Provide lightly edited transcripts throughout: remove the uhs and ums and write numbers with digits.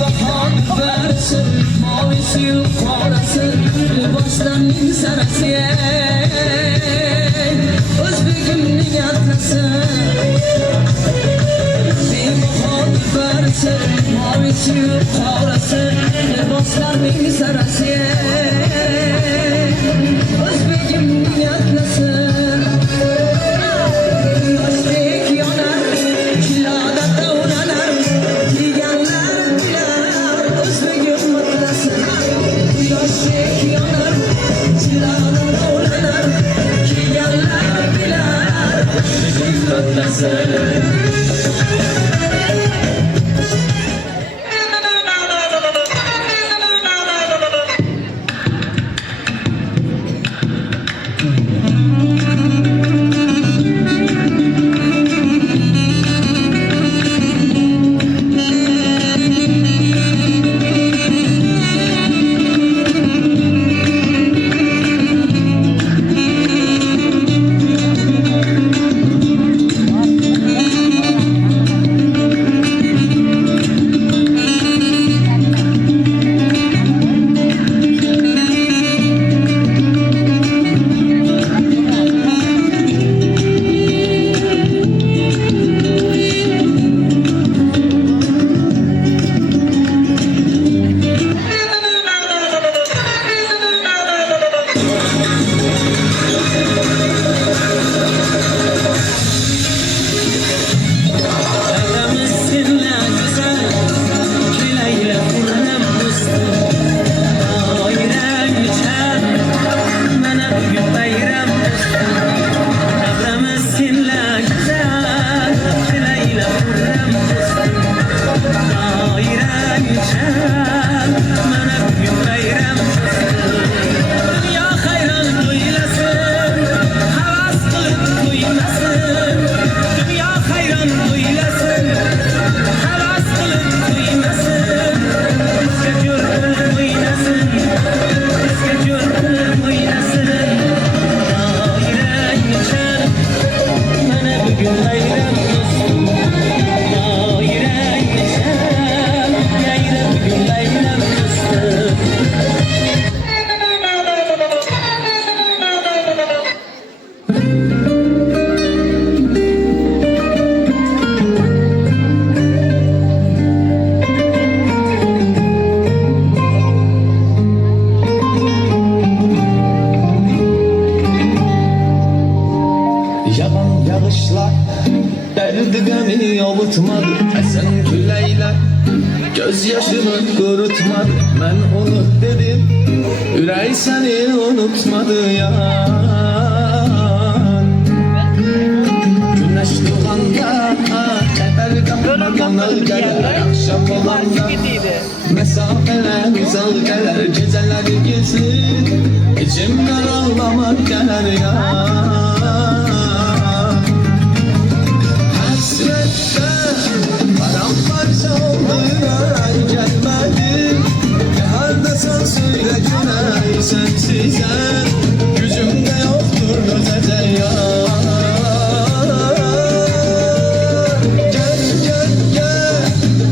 bahor versin, mavisi qorasi, liboslarning sarasi, o'zbegimning atlasi. Bahor versin, mavisi qorasi, liboslarning sarasi, o'zbegimning atlasi. Yağışlar derdi gami avutmadı, esen küleyler gözyaşımı kurutmadı. Ben onu dedim, ürey seni unutmadı ya. Güneş doğanda teper kapına gelir, akşam olanda mesafeler uzal gelir, geceler gizli içimden ağlamak gelir ya. Paramparça oldu yüreğim gelmedi. Ne haldesen söyle Güney, sensize gücümde yoktur ötede ya. Gel gel gel,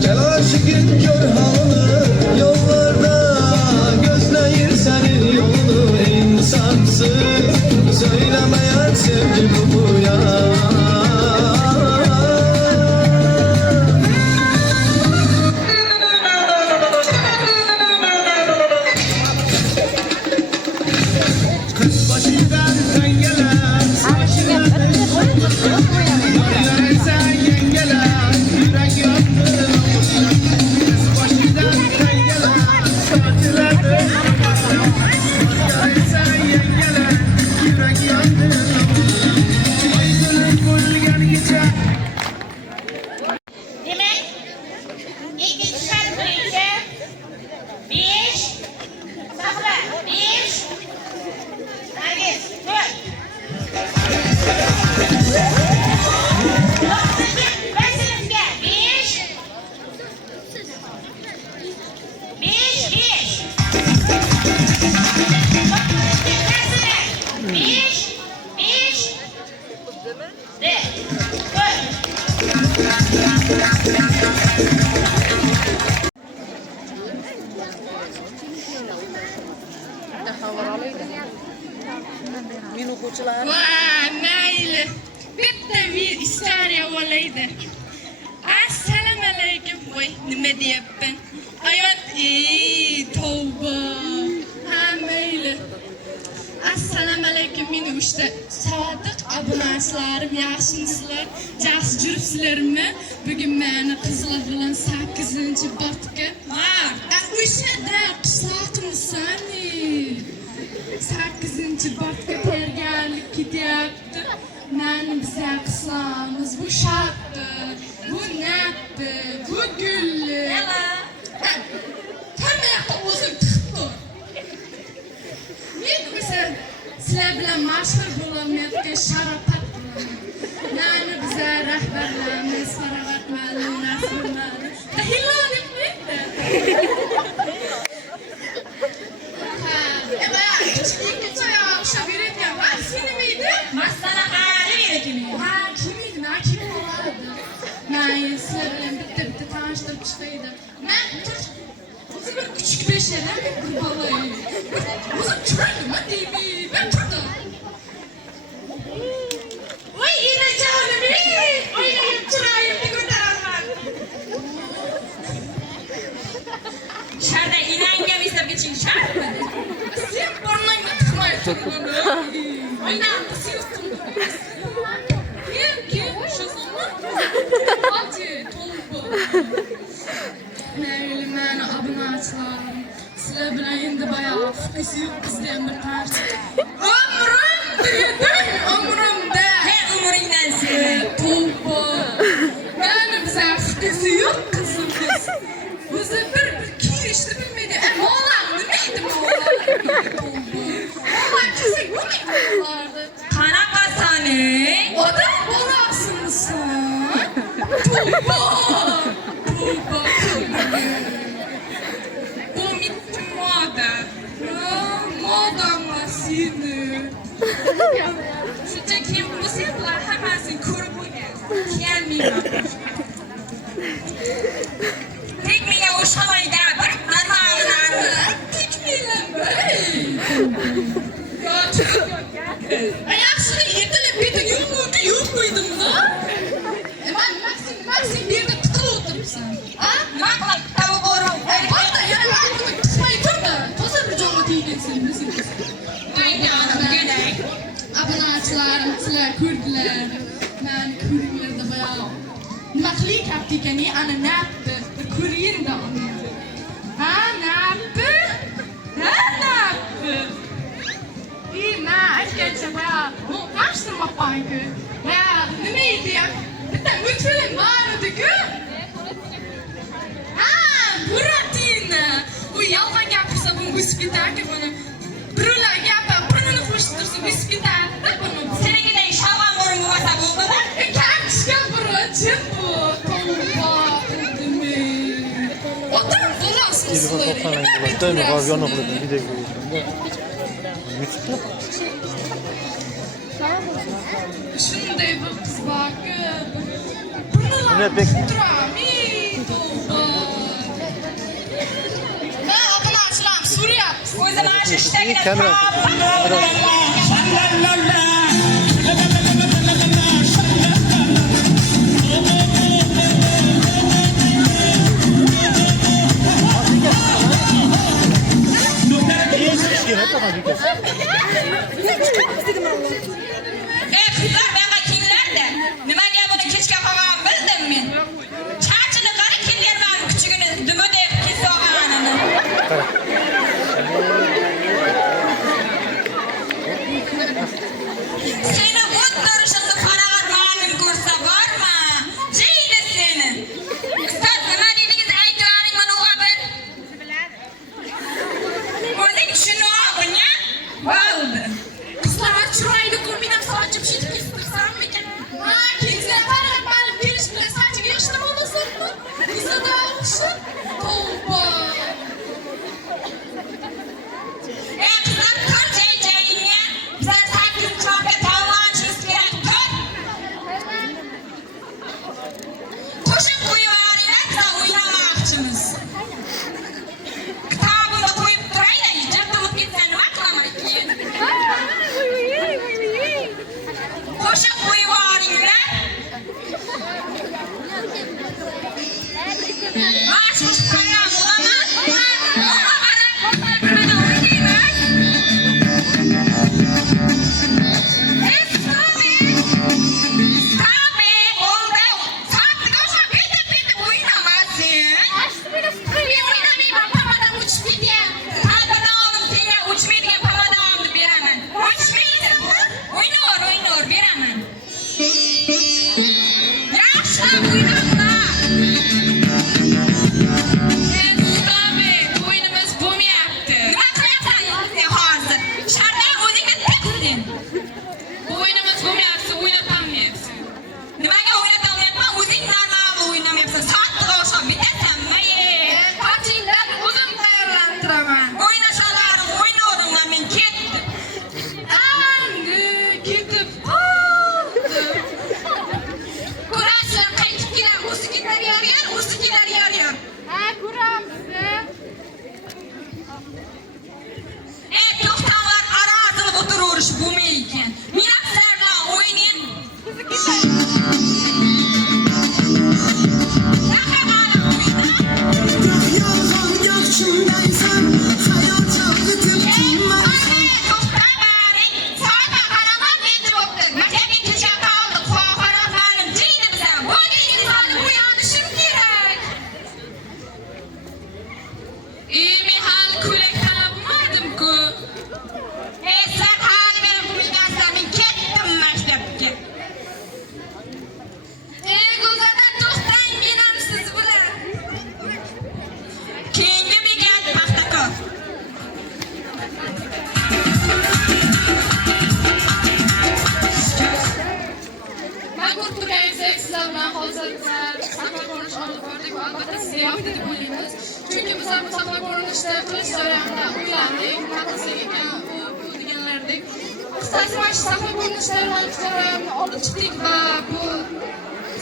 gel aşkın gör halını. Yollarda gözleyir senin yolunu. İnsansız söylemeyen sevgi bu ya. abonachılar. Vay, mayli. Bitta bir istoriya bo'laydi. Assalomu alaykum. Voy, nima deyapman? Ayol, tavba. Ha, mayli. Assalomu alaykum. Meni uchta sodiq obunachilarim, yaxshimisizlar? Yaxshi juribsizlarmi? Bugun meni qizlar bilan 8-botga. Ha, o'shada qishloqmisani? 8-botga tayyorgarlik ketyapti. Meni biza qisamiz. Bu shartdi, bu naqdi, bu gulli. Hamma yoqda o'zing tiqib tur. Men o'sha sizlar bilan mashhur bo'lolmayotgan sharofat bilan. Meni biza rahbarlarimiz, Farog'at muallim, Nasr muallim. Tahillo debmaydi. Bitta tanıştırıp çıkaydı. Ben bir küçük beşere bir balayı. Uzun çürüydüm hadi bir. Ben tuttum. Oy yine canım iyi. Oynayıp çırayım bir kurtaranlar. Şurada inen gemisler geçin şartı. Sen burnuna tıkmayı tutmadı. Oynandı sıyırttım. Kim? Şu zaman. Hadi tolbu. Meyli meni obunachilarim. Sizlar bilan endi bayağı fikisi yo'q bizda bir tarz. Umrim dedim, umrimda. He umringdan sen. Tolbu. Meni biza fikisi yo'q qizimiz. O'zi bir kirishni bilmaydi. Mo'lan nimaydi mo'lan? Tolbu. Mo'lan kesak bo'lmaydi. Qanaqa sani? Odam bolasınsan. Tuba. Bu bitti moda. Moda masini. Şunca kim bu sepler hemen kurup gelsin. Gelmeyeyim. Tekmeye uşamayı da bir nazarlarını. Tekmeyle bey. Ya çıkıyor. Ayaksını yedirip bir de yok muydum da? Maxim bir de tıkılı oturursun. Ha? Bak tavuk orum. Bak da yani bunu tıkmayı dur da. Toza bir canlı değilsin bizim kızım. Vay canım gene. Obunachilarim, sizlar ko'rdilar. Men ko'ringlarda bayağı naqli kaptikani ana napti. Ko'ring da uni. Ha, napti? Ha, napti. Men aytgancha bayağı muhtaçtırmapman-ku. Ya nima deyapman? Bitta multfilm bor edi-ku. Ha, Buratino. U yolg'on gapirsa bu spektakl buni. Birovlar gapirib, burnini qo'shtirsa bu spektakl buni. Seninkidan shalg'om o'rin bo'lmasa bo'ldi-da. Kamchika burachim bu. Tolba qildimi. Otam bo'lasizlar. Shunday bir qiz borku. Burnilar turami. Men obunachilarim so'rayapti. O'zi mana shu ishdagina kızlar bana kimlerdi? Nimaga buni kechga qolgan bildimmi? Chachini qara kelganman kuchugini dumi deb kesolganini. Açmış kayran bulamaz. Ona karan korklarına oynayayım. Stop it, oldu. Saatlik olsa bitip oynamazsın. Bir oynamayayım, pamadan uçup gideyim. Hadi oğlum seni uçmayayım, pamadan veremem. Uçmayayım bu. Oynuyor, veremem. Yaşa oynamla. Stop it, oyunumuz bu mu yaptı? Nima qilyapsan hozir? Shardan o'zingni teksin. Bu oyunumuz bu mu yaptı, o'ynatamyapsan. Nimaga o'ynatolmayapman? O'zing normal o'ynamayapsan. Soatlik oshib bitasanmi? Qochinglar, o'zim tayyorlantiraman. O'ynashalarim, o'ynayveringlar, men ketdim. Ketib qoldi. Ko'rasizlar, qaytib kelar, o'zikilar yoryar. To'xtanglar, arazilib o'tiraverish bo'lmaydi ekan. Minaqsizlar bilan o'ynaying. Raqamani o'yna. Yolg'on yo'q shundaysan hayot yo'qitib tinmaysan To'xtamaring. Soatga qaramay ketib o'tdi. Maktabga kecha qoldi. Qo'rqoqlarim jiydi bizlar. Bo'lingiz hali uyanishim kerak. Men hali ko'ylak tanlamadim-ku. Sizlar hali meni bilmaysizlar. Men ketdim maktabga. Gulzada to'xtang, men ham siz bilan. Keyingi bekat Paxtakor. Ben ko'rib turganingizdek sizlar bilan hozir sahna ko'rinishi olib bordik va albatta sizga yoqdi deb o'ylaymiz. Chunki bizlar bu sahna ko'rinishida qilish jarayonida o'ylandik, nima qilsak ekan bu deganlardek. Qisqasi mana shu sahna ko'rinishlaridan jarayonni olib chiqdik va bu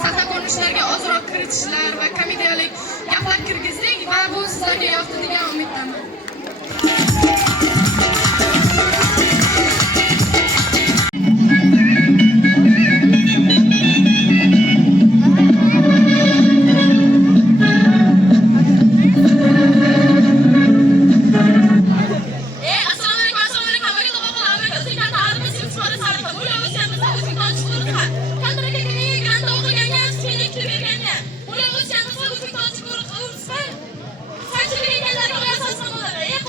sahna ko'rinishlariga ozroq kiritishlar va komediyalik gaplar kirgizdik va bu sizlarga yoqdi degan umiddaman. Sen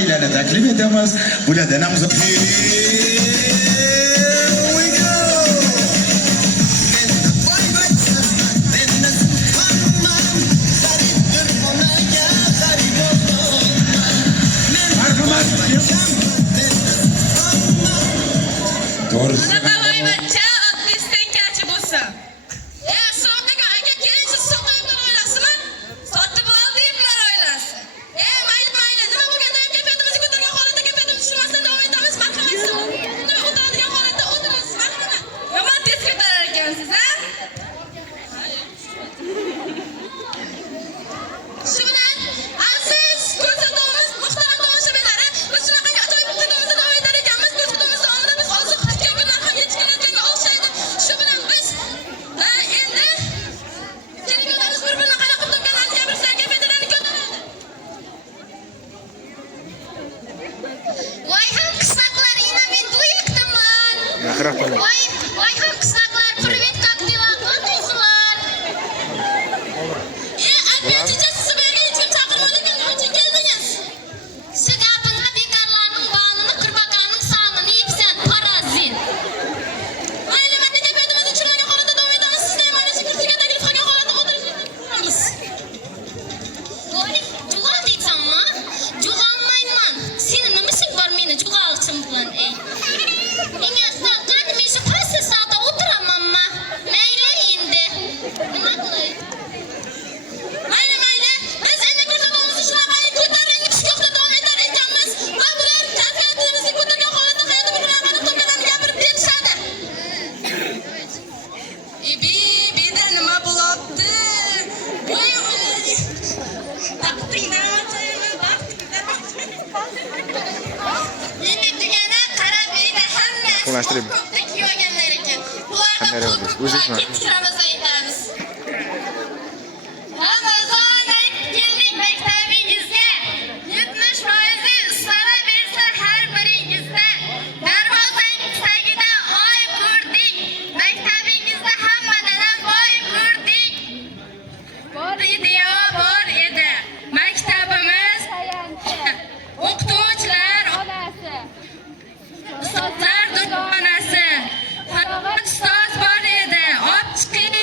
oilani taklif etamiz. Bulardan ham Doğrusu. Boyvachcha otlisdan kachi bo'lsa. So'mniga aka kelinchi so'qimdan o'ylasizmi? Sotib oldinglar o'ylasi. Mayli, nima bo'lganda ham kayfiyatimizni ko'targan holatda kayfiyatimizni tushirmasdan davom etamiz. Marhamat, o'tiradigan holatda o'tirasiz. Marhamat. Yomon tez ko'tarar ekansiz, ha? Shu bilan aziz ko'rsatuvimiz muhtaram tomoshabinlari, biz shunaqangi ajoyib ko'rsatuvimizni davom etar ekanmiz. Ko'rsatuvimiz davomida biz hozir kutgan kunlar ham yetib kelayotganga o'xshaydi. Shu bilan biz endi kelinglarimiz bir-birini qanaqa turganlarni gapirsa kayfiyatlarini ko'taradi. Voy ham qismaqlar, ina men to'yakdaman. Voy ham qismaqlar, privet как дела? Qandaysizlar? Albatta, siz bu yerga hech kim chaqirmadi ekan, nechun keldingiz? Shu gapingga bekorlarning balini, qurbaqaning sonini yeysan, parazit. Mayli, mana kayfiyatimizni tushirmagan holatda davom etamiz. Sizga ham mana shu kursiga taklif qilgan holatda o'tirishingizni kutamiz. Voy, jugal deysanmi? Jugalmayman. Seni nima ishing bor meni jugalchim bilan, ey? Menga so'zdan men shu qaysi soatda o'tiramanmi? Mayli endi. Nima qilay? Mayli, biz endi ko'rsatuvimizni shunaqangi ko'tarinki tushgohda davom etar ekanmiz. Va bular kayfiyatimizni ko'targan holatda hayotda bir-birlarini to'planib gapirib berishadi. Beda nima bo'libdi? Voy, endi degani qarab beda hammasi ko'pda kuyganlar ekan. Ularga o'zingizmi? Tushiramiz aytamiz. Ramazon aytganlik maktabingizga 70% ustara bersa har biringizda darvozangiz tagida oy ko'rdik. Maktabingizda hammadan ham oy ko'rdik. Bor edi. Maktabimiz o'qituvchilar onasi, ustozlar dugonasi, ustoz bor edi. Olib chiqing.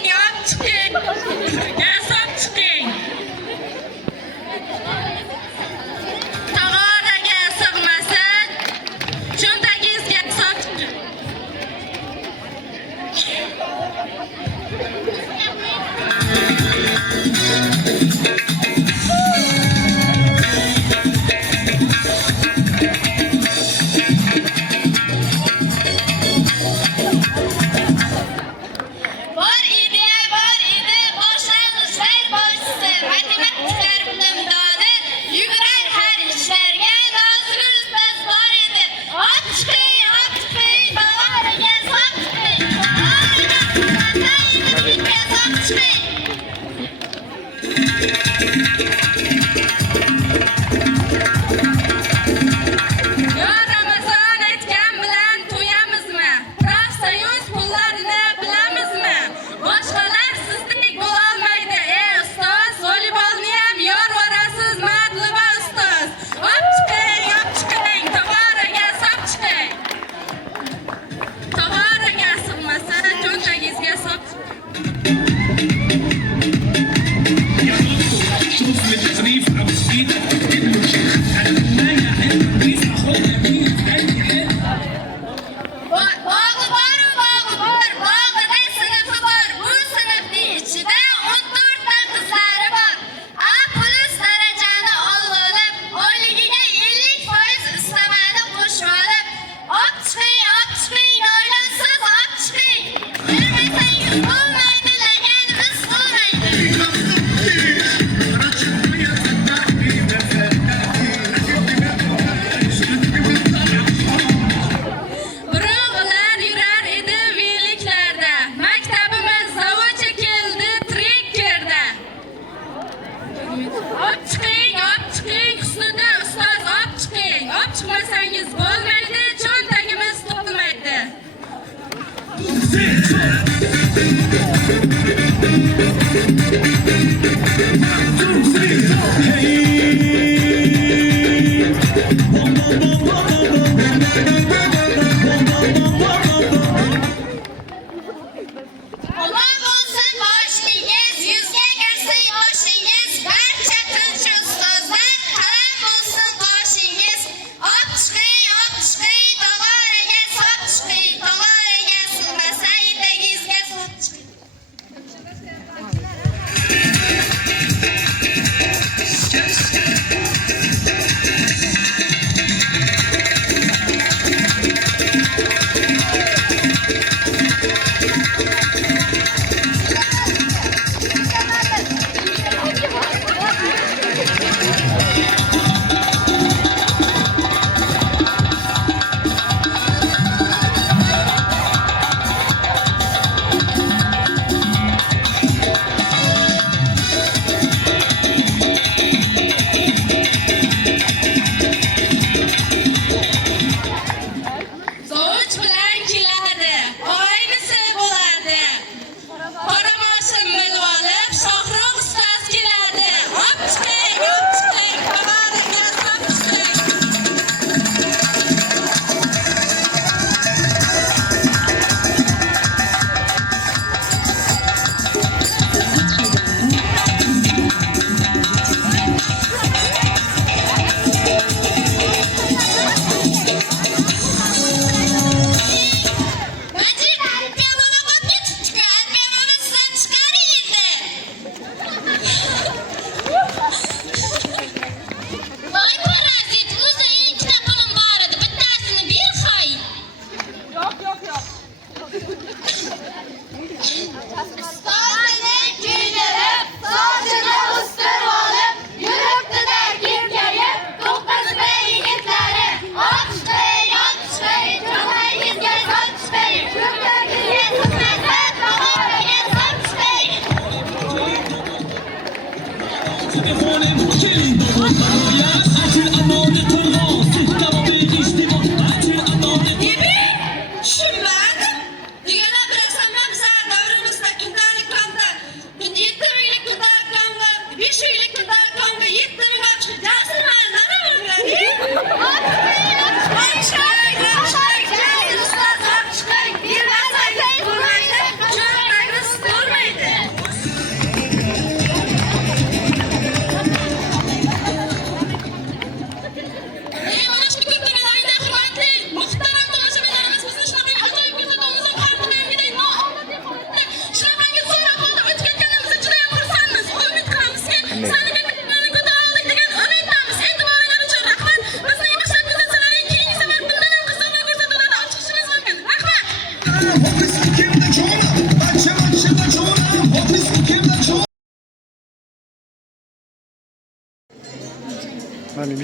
Tam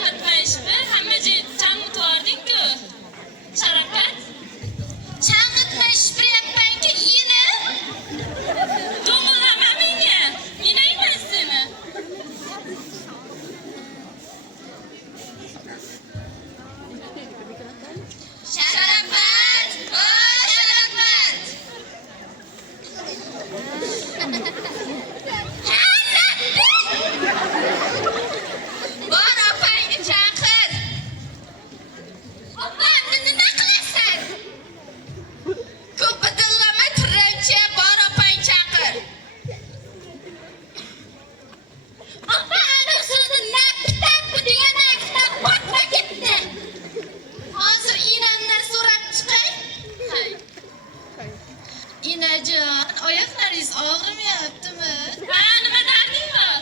bitmayishmi? Hamma joy tam o'tvording-ku. Sharakat. Chang'itma ishlayapman-ku, yine. To'g'rilama menga. Minayman seni. Sharafat! O, Sharafat! Bor opangni chaqir. Opa, nima qilasan? Ko'p bidillama tiranchi, bor opang chaqir. Opa, ana so'zni nap degandan kitob botma ketdi. Hozir inamdan so'rab chiqay. Hay. Inajon, oyoqlaringiz og'rimayaptimi? Ha, nima darding bor?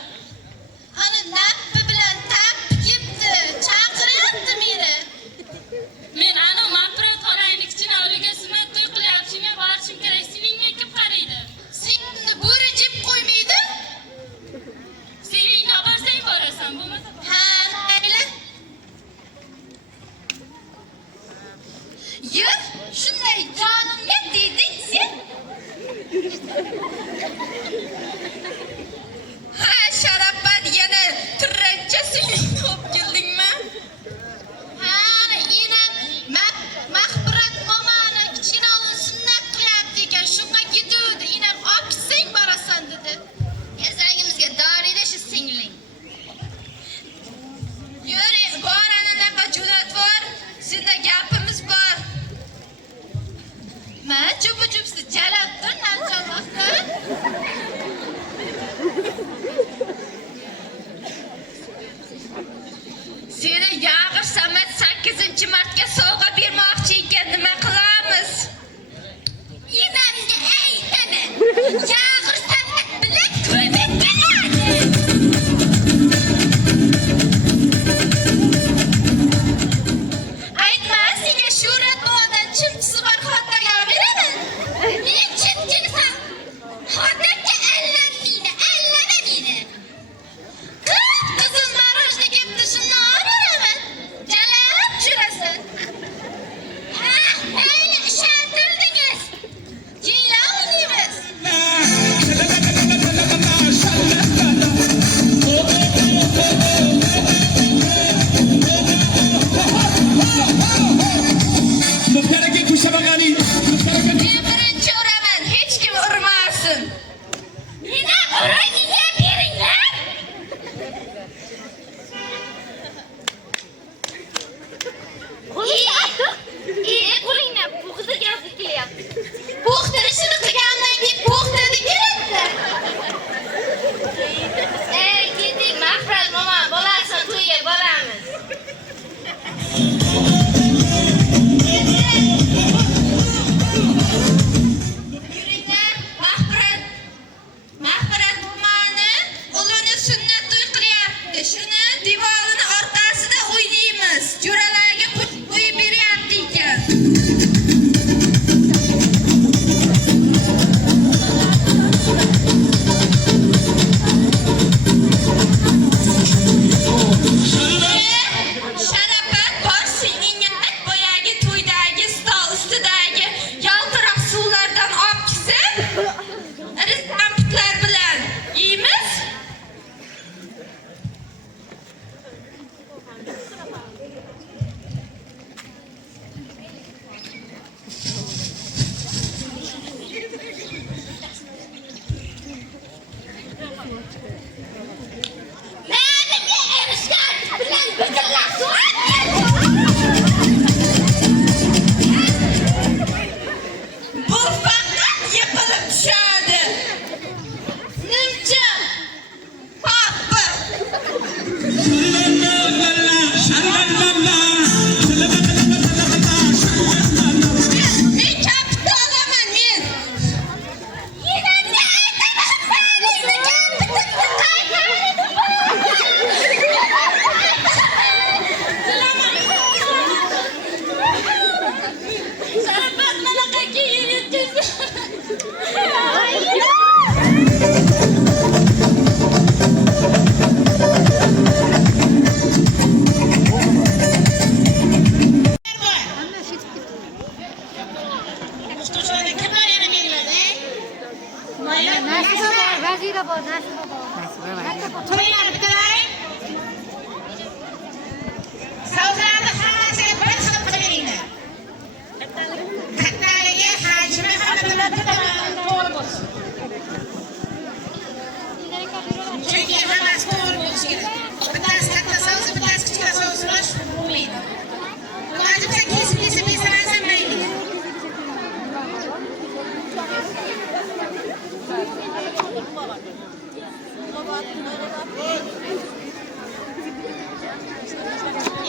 Ana nappi bilan tap yibdi. Chaqiryapti meni. Men ana Maprat xonangni kichkina hovliga sumat to'y qilyapti. Men borishim kerak. Singlimga kim qaraydi? Singlimni bo'ri jeb qo'ymaydi? Singlimni olib borsang borasan. Bo'lmasa Ha, mayli. Yur, shunday jonimga deding sen. Ha, Sharafat, yana tirancha singlimni olib keldingmi? Ha, inam Mahbirat momani kichkina o'g'li sunnat qilyapti ekan, shunga ketuvdi. Inam olib ketsang borasan dedi. Kesagimizga dorida shu singling. Yuri, bor anaqa jo'natvor. Senda gapimiz bor. Ma, chup-chupsi jalabdir, namchalmoqda. Seni Yag'ir Samat 8-martga sovg'a bermoqchi ekan, nima qilamiz? Inamga aytaman. Yag'ir Samat bilan to'yga keladi. Aytma, senga Shuhrat bobodan chimchisi bor xotirga beraman. Men chimchinisan. Xotirga allanmaydi, allama meni. Qizil marojna kepti, shundan olaman. Jala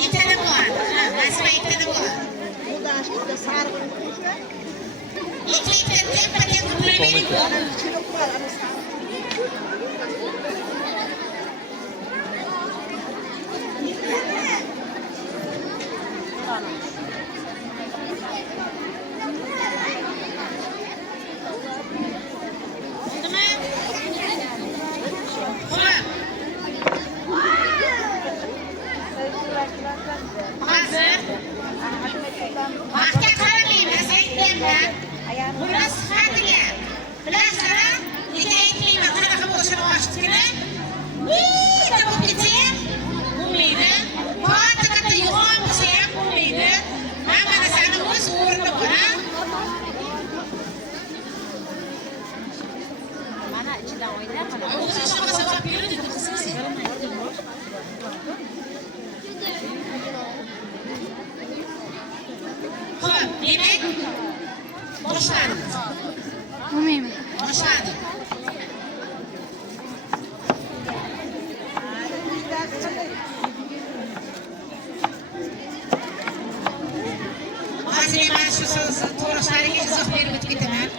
İtede bu var. Resme itede bu var. İtede paket kulübeli bu. Vaqtga qaramayman, aytdim-da. Buni sifatiga. Bilasizlar, aytmayman, qanaqa bo'lishini ochtikini. Nima bo'lib ketsa ham bo'lmaydi. Katta yo'g'on bo'lsa ham bo'lmaydi. Hamma narsani o'z o'rnida bor, ha? Mana ichidan o'ynab, mana o'zi shunaqa sabab beradi, qizsiz. Xo'p, demak, boshladik. Bo'lmaymi? Boshladik. Hozir mana shu to'g'rishlariga izoh berib o'tib ketaman.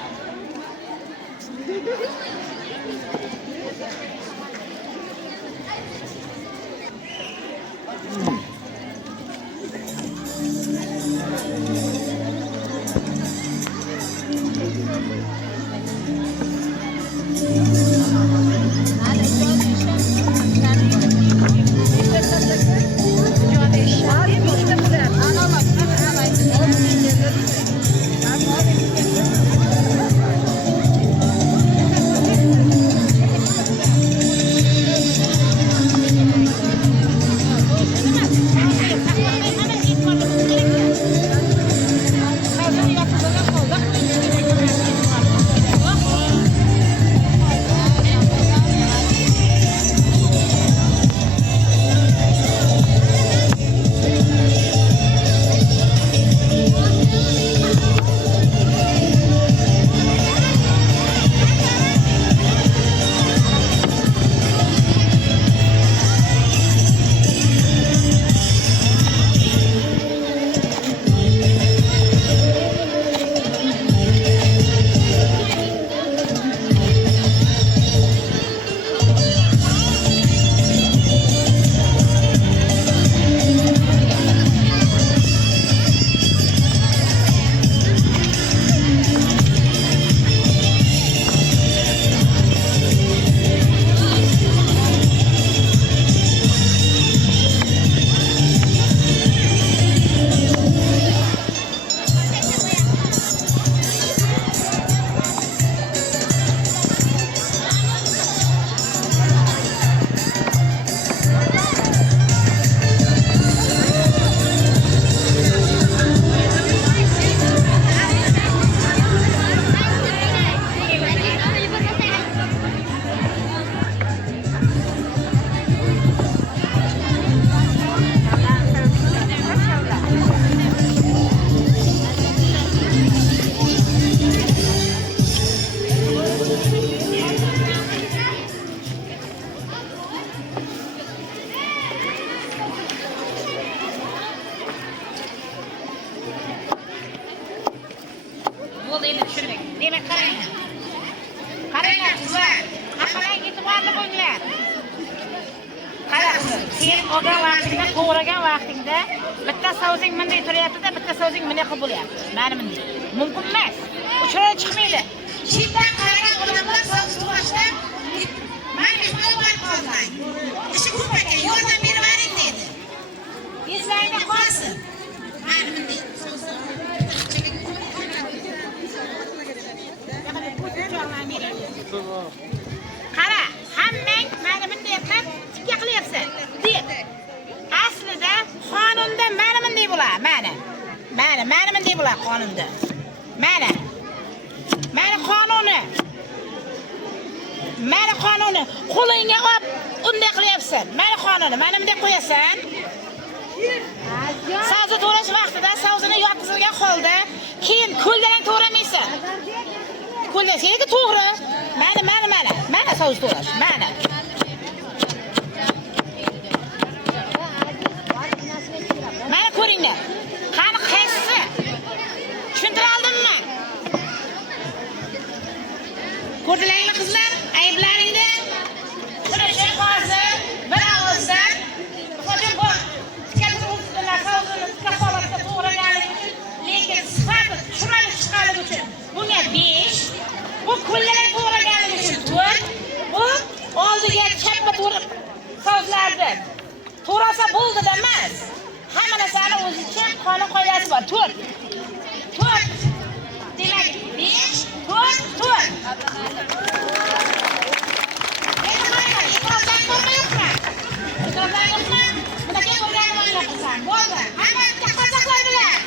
Bo'ldi endi tushirdik. Demak, qaranglar. Qaranglar qizlar. Hammaning e'tiborni qo'yinglar. Qarasiz, sen olgan vaqtingda, to'g'ragan vaqtingda bitta so'zing bunday turyapti-da, bitta so'zing bunaqa bo'lyapti. Mana bunday. Mumkin emas. U chiroy chiqmaydi. Chetdan qaragan odamlar so'z to'g'rashda mana shunday bo'lib qolgan. Ishi ko'p ekan, yordam berib dedi. Eslangda qolsin. Mana bunday so'z. Qara, hammang mana bunday qilib tikka qilyapsan. Deb. Aslida qonunda mana bunday bo'ladi, mana. Mana bunday bo'ladi qonunda. Mana. Mana qonuni. Mana qonuni. Qo'lingga olib unday qilyapsan. Mana qonuni. Mana bunday qo'yasan. Savzi to'rash vaqtida savzini yotqizilgan holda keyin ko'ldan to'ramaysan. Ko'ldan seniki to'g'ri. Mana savz to'rash. Mana. Puldida emas. Hamma narsani o'zicha qonun qoidasi bor. 4. 4. Demak, 5, 4, 4. Endi mana e'tirozlar bo'lmayapmi? E'tirozlar yo'qmi? Bunaqa o'rganib o'ynasan. Bo'ldi. Hamma chaqaloqlar bilan.